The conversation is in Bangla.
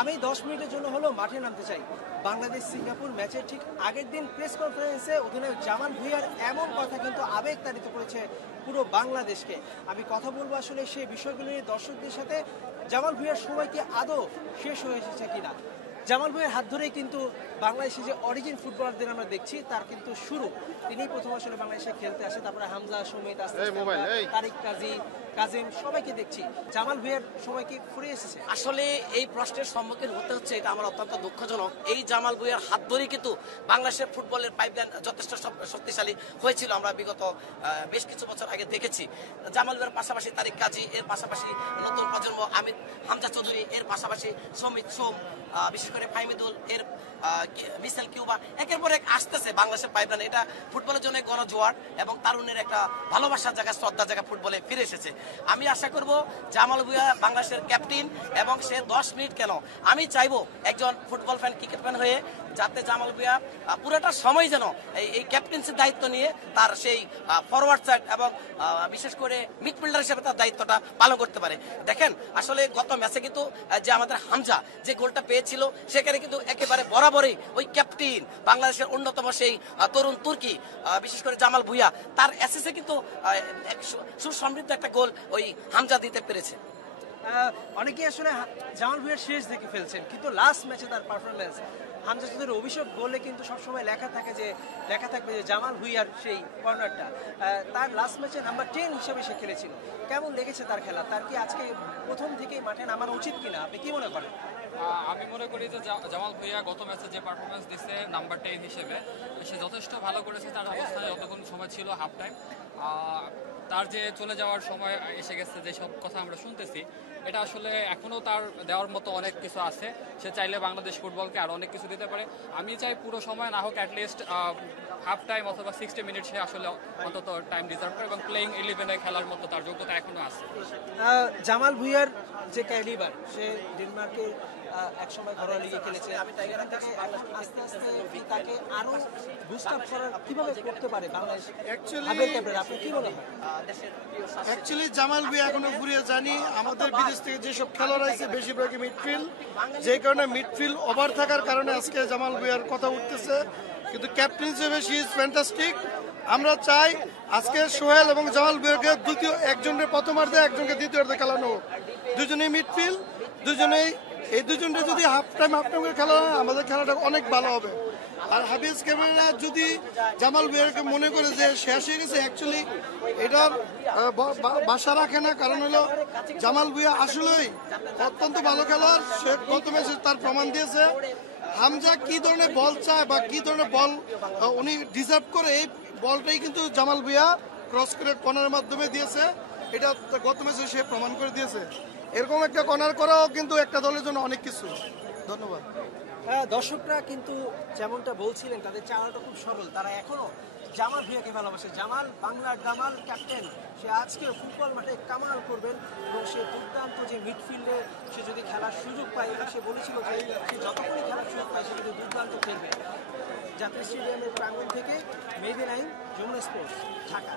আমি 10 মিনিটের জন্য হলেও মাঠে নামতে চাই। বাংলাদেশ সিঙ্গাপুর ম্যাচের ঠিক আগের দিন প্রেস কনফারেন্সে অধিনায়ক জামাল ভুঁইয়ার এমন কথা কিন্তু আবেগতাড়িত করেছে পুরো বাংলাদেশকে। আমি কথা বলবো আসলে সেই বিষয়গুলো নিয়ে দর্শকদের সাথে। জামাল ভুঁইয়ার সময় কি আদৌ শেষ হয়ে এসেছে কিনা। জামাল ভুঁইয়ার হাত ধরেই কিন্তু বাংলাদেশে যে অরিজিন ফুটবলারদের আমরা দেখছি তার কিন্তু শুরু। তিনিই প্রথম আসলে বাংলাদেশে খেলতে আসে, তারপরে হামজা, সুমিত, আস্তে আস্তে তারিক, কাজিম সবাইকে দেখছি। জামাল ভুঁইয়ার সময় কি ফুরিয়ে এসেছে? আসলে এই প্রশ্নের সম্মুখীন হতে হচ্ছে, এটা আমার অত্যন্ত দুঃখজনক। এই জামাল ভুঁইয়ার হাত ধরেই কিন্তু বাংলাদেশের ফুটবলের পাইপলাইন যথেষ্ট শক্তিশালী হয়েছিল। আমরা বিগত বেশ কিছু বছর আগে দেখেছি জামাল ভুঁইয়ার পাশাপাশি তারিক কাজী, এর পাশাপাশি নতুন প্রজন্ম আমির হামজা চৌধুরী, এর পাশাপাশি সমিত সোম, বিশেষ করে ফাইমিদুল, এর মিসেল কিউবা, একের পর এক আসতেছে বাংলাদেশের পাইপলাইন। এটা ফুটবলের জন্য গণজোয়ার এবং তারুণের একটা ভালোবাসার জায়গা, শ্রদ্ধার জায়গা ফুটবলে ফিরে এসেছে। আমি আশা করব জামাল ভুঁইয়া বাংলাদেশের ক্যাপ্টেন, এবং সে 10 মিনিট কেন, আমি চাইবো একজন ফুটবল ফ্যান, ক্রিকেট ফ্যান হয়ে, যাতে জামাল ভুঁইয়া পুরোটা সময় যেন এই ক্যাপ্টেন্সির দায়িত্ব নিয়ে তার সেই ফরওয়ার্ড সাইড এবং বিশেষ করে মিডফিল্ডার হিসেবে তার দায়িত্বটা পালন করতে পারে। দেখেন আসলে গত ম্যাচে কিন্তু যে আমাদের হামজা যে গোলটা পেয়েছিল, সেখানে কিন্তু একেবারে বরাবরই ওই ক্যাপ্টেন বাংলাদেশের অন্যতম সেই তরুণ তুর্কি, বিশেষ করে জামাল ভুঁইয়া, তার অ্যাসিসে কিন্তু সুসমৃদ্ধ একটা গোল ওই হামজা দিতে পেরেছে। অনেকেই আসলে জামাল ভুঁইয়ার শেষ দেখে ফেলছেন, কিন্তু লাস্ট ম্যাচে তার পারফরমেন্স, হামজা চৌধুরীর অভিষেক বলে কিন্তু সবসময় লেখা থাকবে যে জামাল ভুঁইয়ার সেই কর্নারটা। তার লাস্ট ম্যাচে নাম্বার 10 হিসেবে সে খেলেছিল। কেমন লেগেছে তার খেলা? তার কি আজকে প্রথম থেকেই মাঠে নামানো উচিত কিনা, আপনি কি মনে করেন? আমি মনে করি যে জামাল ভুঁইয়া গত ম্যাচে যে পারফরমেন্স দিচ্ছে নাম্বার 10 হিসেবে, সে যথেষ্ট ভালো করেছে। তার অবস্থায় যতক্ষণ সময় ছিল হাফ টাইম, তার যে চলে যাওয়ার সময় এসে গেছে, যেসব কথা আমরা শুনতেছি, এটা আসলে এখনও তার দেওয়ার মতো অনেক কিছু আছে। সে চাইলে বাংলাদেশ ফুটবলকে আরও অনেক কিছু দিতে পারে। আমি চাই পুরো সময় না হোক, অ্যাটলিস্ট হাফ টাইম অথবা 60 মিনিট সে আসলে অন্তত টাইম ডিজার্ভ করে, এবং প্লেইং 11-এ খেলার মতো তার যোগ্যতা এখনও আছে। জামাল ভুঁইয়ার যে ক্যালিবার, সে ডেনমার্কের একসময় ঘরোয়া লিগে খেলেছে। আস্তে আস্তে তাকে আরো বুস্ট আপ করার কিভাবে করতে পারে বাংলাদেশ? আপনি কি মনে হয়? অ্যাকচুয়ালি জামাল ভুঁইয়া এখনো ফুরিয়ে যায়নি। আমাদের বিদেশ থেকে যেসব খেলোয়াড় আছে বেশিরভাগই মিডফিল্ড, যে কারণে মিডফিল্ড ওভার থাকার কারণে আজকে জামাল ভুঁইয়ার কথা উঠতেছে। কিন্তু ক্যাপ্টেন হিসেবে শি ইজ ফ্যান্টাস্টিক। আমরা চাই আজকে সোহেল এবং জামাল ভুঁইয়াকে দ্বিতীয়, একজনের প্রথমার্ধে একজনকে দ্বিতীয়ার্ধে খেলানো হোক। দুজনেই মিডফিল্ড, এই দুজনটা যদি হাফ টাইম করে খেলা হয়, আমাদের খেলাটা অনেক ভালো হবে। আর হাফিজ ক্যামেরা যদি জামাল ভুঁইয়াকে মনে করে যে শেষ হয়ে গেছে, অ্যাকচুয়ালি এটার বাসা রাখে না। কারণ হলো জামাল ভুঁইয়া আসলেই অত্যন্ত ভালো খেলোয়াড়। সে গত ম্যাচে তার প্রমাণ দিয়েছে। হামজা কি ধরনের বল চায় বা কি ধরনের বল উনি ডিজার্ভ করে, এই বলটাই কিন্তু জামাল ভুঁইয়া ক্রস করে কর্নারের মাধ্যমে দিয়েছে। এটা গত ম্যাচে সে প্রমাণ করে দিয়েছে। এরকম একটা কর্নার করাও কিন্তু একটা দলের জন্য অনেক কিছু। ধন্যবাদ। দর্শকরা কিন্তু যেমনটা বলছিলেন, তাদের চাওয়াটা খুব সরল। তারা এখনো জামাল ভুঁইয়াকে ভালোবাসে। জামাল বাংলার জামাল, ক্যাপ্টেন। সে আজকে ফুটবল মাঠে কামাল করবেন, এবং সে দুর্দান্ত যে মিডফিল্ডে সে যদি খেলার সুযোগ পায়, এবং সে বলেছিল যে সে যতক্ষণই খেলার সুযোগ পায় সে কিন্তু দুর্দান্ত খেলবে। জাতীয় স্টেডিয়ামের প্রাঙ্গণ থেকে মেহেদী নাইম, যমুনা স্পোর্টস, ঢাকা।